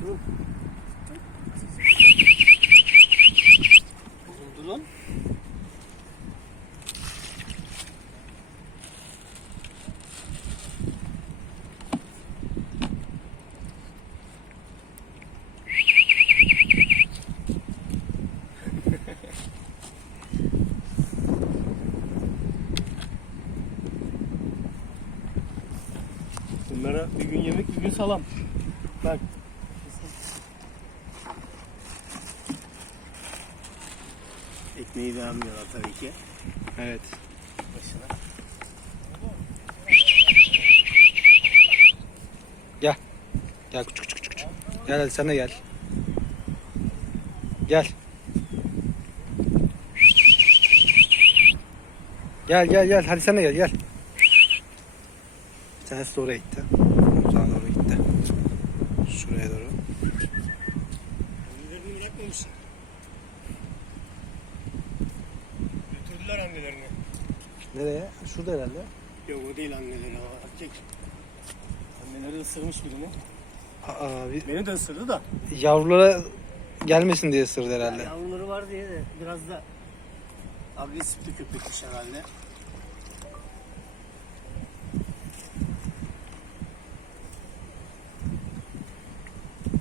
Durun. Oğlum durun. Bunlara bir gün yemek, bir gün salam. Bak. Ekmeği beğenmiyorlar tabii ki. Evet. Başına. Gel küçük küçük küçük. Gel hadi sen de gel. Gel. Gel gel gel hadi sen de gel gel. Bir tanesi oraya gitti. Sana doğru gitti. Şuraya doğru. Annelerini bırakmamışsın. Götürdüler annelerini. Nereye? Şurada herhalde. Yok o değil anneleri o erkek. Anneleri ısırmış birini. Aa, abi Beni de ısırdı da. yavrulara gelmesin diye ısırdı herhalde. Yavruları var diye de biraz da agresif bir köpekmiş herhalde.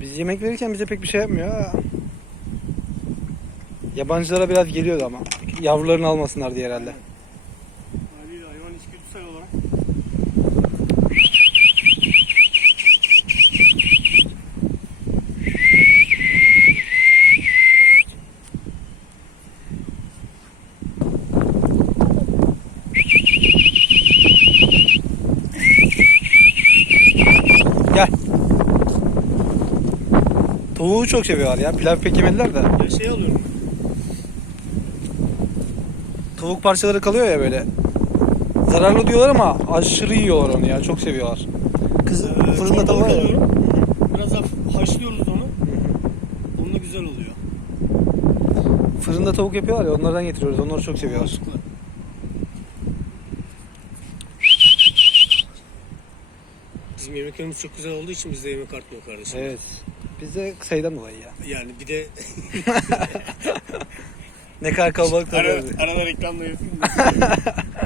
Biz yemek verirken bize pek bir şey yapmıyor. ha. Yabancılara biraz geliyordu ama. Yavrularını almasınlar diye herhalde. Haliyle hayvan içgüdüsel olarak. Gel. Tavuğu çok seviyorlar ya. Pilav pek yemediler de. Ya şey alıyorum. Tavuk parçaları kalıyor ya böyle. Zararlı diyorlar ama aşırı yiyorlar onu ya. Çok seviyorlar. Kız Ee, fırında tavuk ya. alıyorum. Biraz hafif haşlıyoruz onu. Onunla güzel oluyor. Fırında tavuk yapıyorlar ya onlardan getiriyoruz. Onları çok seviyorlar. Mantıklı. Bizim yemeklerimiz çok güzel olduğu için bizde yemek artmıyor kardeşim. Evet. Bizde sayıdan dolayı ya. Yani bir de Ne kadar kalabalık ara, tabii. arada reklamla yapayım.